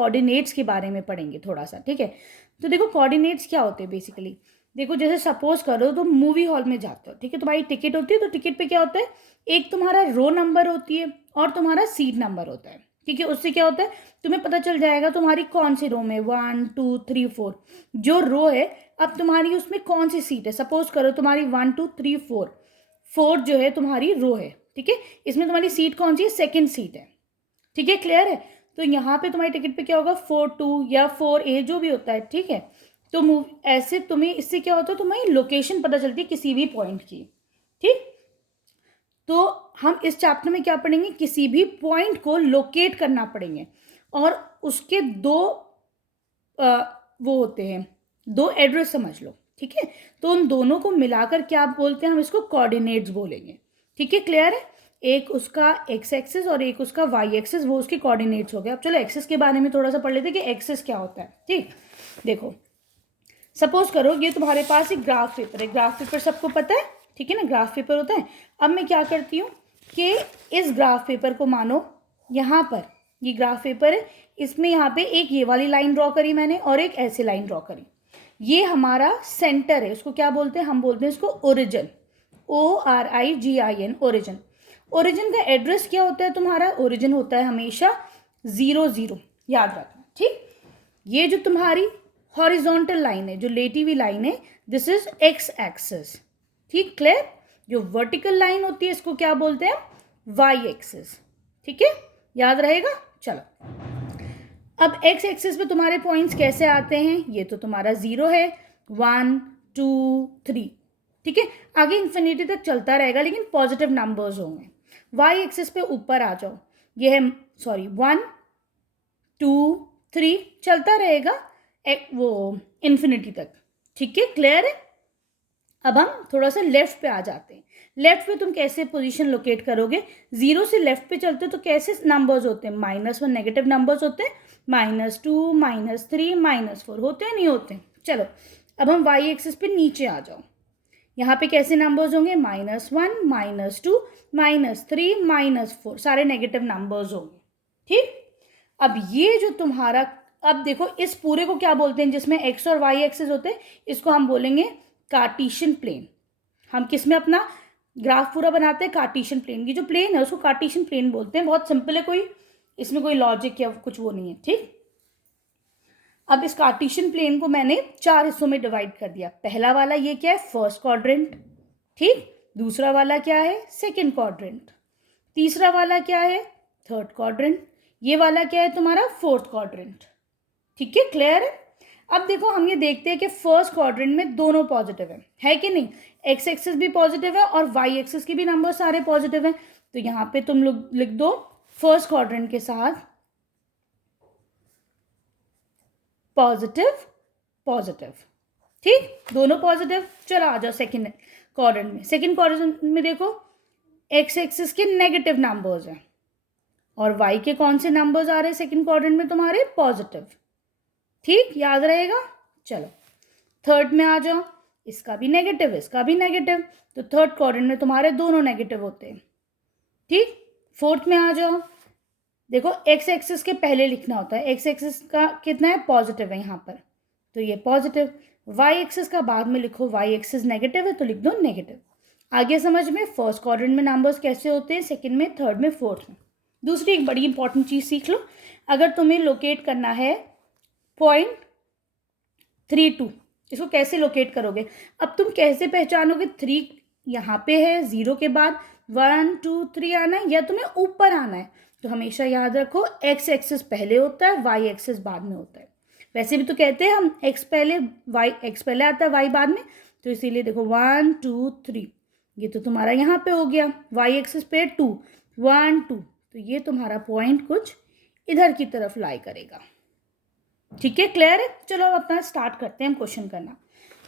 Coordinates के बारे में पढ़ेंगे थोड़ा सा, ठीक है। तो देखो कोऑर्डिनेट्स क्या होते हैं बेसिकली। देखो जैसे सपोज करो तुम मूवी हॉल में जाते हो, ठीक है, तुम्हारी टिकट होती है, तो टिकट पे क्या होता है, एक तुम्हारा रो नंबर होती है और तुम्हारा सीट नंबर होता है, ठीक है। उससे क्या होता है, तुम्हें पता चल जाएगा तुम्हारी कौन सी रो में 1 2 3 4 जो रो है, अब तुम्हारी उसमें कौन सी सीट है। सपोज करो तुम्हारी 1 2 3 4 4 जो है तुम्हारी रो है, ठीक है। इसमें तुम्हारी सीट कौन सी है, सेकेंड सीट है, ठीक है, क्लियर है। तो यहाँ पे तुम्हारी टिकट पे क्या होगा, 4-2 या 4A जो भी होता है, ठीक है। तो ऐसे तुम्हें इससे क्या होता है, तुम्हें लोकेशन पता चलती है किसी भी पॉइंट की, ठीक। तो हम इस चैप्टर में क्या पढ़ेंगे, किसी भी पॉइंट को लोकेट करना पड़ेंगे और उसके दो वो होते हैं, दो एड्रेस समझ लो, ठीक है। तो उन दोनों को मिलाकर क्या बोलते हैं, हम इसको कोऑर्डिनेट्स बोलेंगे, ठीक है, क्लियर है। एक उसका एक्स एक्सिस और एक उसका वाई एक्सिस, वो उसके कोऑर्डिनेट्स हो गए। अब चलो एक्सिस के बारे में थोड़ा सा पढ़ लेते हैं कि एक्सिस क्या होता है, ठीक। देखो सपोज करो ये तुम्हारे पास एक ग्राफ पेपर है, ग्राफ पेपर सबको पता है, ठीक है ना, ग्राफ पेपर होता है। अब मैं क्या करती हूँ कि इस ग्राफ पेपर को मानो यहाँ पर ये ग्राफ पेपर है, इसमें यहाँ पे एक ये वाली लाइन ड्रॉ करी मैंने और एक ऐसे लाइन ड्रॉ करी। ये हमारा सेंटर है, उसको क्या बोलते हैं, हम बोलते हैं इसको ओरिजिन, ORIGIN, ओरिजिन। ओरिजिन का एड्रेस क्या होता है तुम्हारा, ओरिजिन होता है हमेशा 0 0, याद रखना, ठीक। ये जो तुम्हारी हॉरिजॉन्टल लाइन है, जो लेटी हुई लाइन है, दिस इज एक्स एक्सिस, ठीक, क्लियर। जो वर्टिकल लाइन होती है इसको क्या बोलते हैं, वाई एक्सिस, ठीक है, याद रहेगा। चलो अब एक्स एक्सिस पे तुम्हारे पॉइंट्स कैसे आते हैं, ये तो तुम्हारा 0 है, 1 2 3, ठीक है। आगे इन्फिनिटी तक चलता रहेगा लेकिन पॉजिटिव नंबर्स होंगे। वाई एक्सिस पे ऊपर आ जाओ, ये है 1 2 3 चलता रहेगा वो इन्फिनिटी तक, ठीक है, क्लियर है। अब हम थोड़ा सा लेफ्ट पे आ जाते हैं। लेफ्ट पे तुम कैसे पोजीशन लोकेट करोगे, 0 से लेफ्ट पे चलते तो कैसे नंबर्स होते हैं, -1 नेगेटिव नंबर्स होते हैं, -2 -3 -4 होते हैं, नहीं होते हैं। चलो अब हम वाई एक्सिस पे नीचे आ जाओ, यहाँ पे कैसे नंबर्स होंगे, -1 -2 -3 -4, सारे नेगेटिव नंबर्स होंगे, ठीक। अब ये जो तुम्हारा, अब देखो इस पूरे को क्या बोलते हैं, जिसमें एक्स और वाई एक्सिस होते हैं, इसको हम बोलेंगे कार्टेशियन प्लेन। हम किस में अपना ग्राफ पूरा बनाते हैं, कार्टेशियन प्लेन की जो प्लेन है उसको कार्टेशियन प्लेन बोलते हैं। बहुत सिंपल है, कोई इसमें कोई लॉजिक या कुछ वो नहीं है, ठीक। अब इस कार्टेशियन प्लेन को मैंने 4 हिस्सों में डिवाइड कर दिया। पहला वाला ये क्या है, फर्स्ट क्वाड्रेंट, ठीक। दूसरा वाला क्या है, सेकंड क्वाड्रेंट। तीसरा वाला क्या है, थर्ड क्वाड्रेंट। ये वाला क्या है तुम्हारा, फोर्थ क्वाड्रेंट, ठीक है, क्लियर है। अब देखो हम ये देखते हैं कि फर्स्ट क्वाड्रेंट में दोनों पॉजिटिव है कि नहीं, एक्स एक्सिस भी पॉजिटिव है और वाई एक्सिस के भी नंबर सारे पॉजिटिव हैं। तो यहाँ पे तुम लोग लिख दो फर्स्ट क्वाड्रेंट के साथ पॉजिटिव पॉजिटिव, ठीक, दोनों पॉजिटिव। चलो आ जाओ सेकेंड क्वाड्रेंट में। सेकेंड क्वाड्रेंट में देखो एक्स एक्सिस के नेगेटिव नंबर्स हैं और वाई के कौन से नंबर्स आ रहे हैं सेकेंड क्वाड्रेंट में तुम्हारे, पॉजिटिव, ठीक, याद रहेगा। चलो थर्ड में आ जाओ, इसका भी नेगेटिव इसका भी नेगेटिव, तो थर्ड क्वाड्रेंट में तुम्हारे दोनों नेगेटिव होते हैं, ठीक। फोर्थ में आ जाओ, देखो एक्स एक्सिस के पहले लिखना होता है, एक्स एक्सिस का कितना है, पॉजिटिव है यहाँ पर, तो ये पॉजिटिव। वाई एक्सिस का बाद में लिखो, वाई एक्सिस नेगेटिव है तो लिख दो नेगेटिव। आगे समझ में, फर्स्ट क्वाड्रेंट में नंबर्स कैसे होते हैं, सेकेंड में, थर्ड में, फोर्थ में। दूसरी एक बड़ी इंपॉर्टेंट चीज़ सीख लो, अगर तुम्हें लोकेट करना है पॉइंट 3 2, इसको कैसे लोकेट करोगे। अब तुम कैसे पहचानोगे 3 यहाँ पे है, 0 के बाद 1 2 3 आना है या तुम्हें ऊपर आना है। तो हमेशा याद रखो एक्स एक्सिस पहले होता है, वाई एक्सिस बाद में होता है। वैसे भी तो कहते हैं हम एक्स पहले एक्स पहले आता है, वाई बाद में, तो इसीलिए देखो 1 2 3, ये तो तुम्हारा यहाँ पे हो गया, वाई एक्सिस पे 2 1 2, तो ये तुम्हारा पॉइंट कुछ इधर की तरफ लाई करेगा, ठीक है, क्लियर है। चलो अब अपना स्टार्ट करते हैं हम क्वेश्चन करना।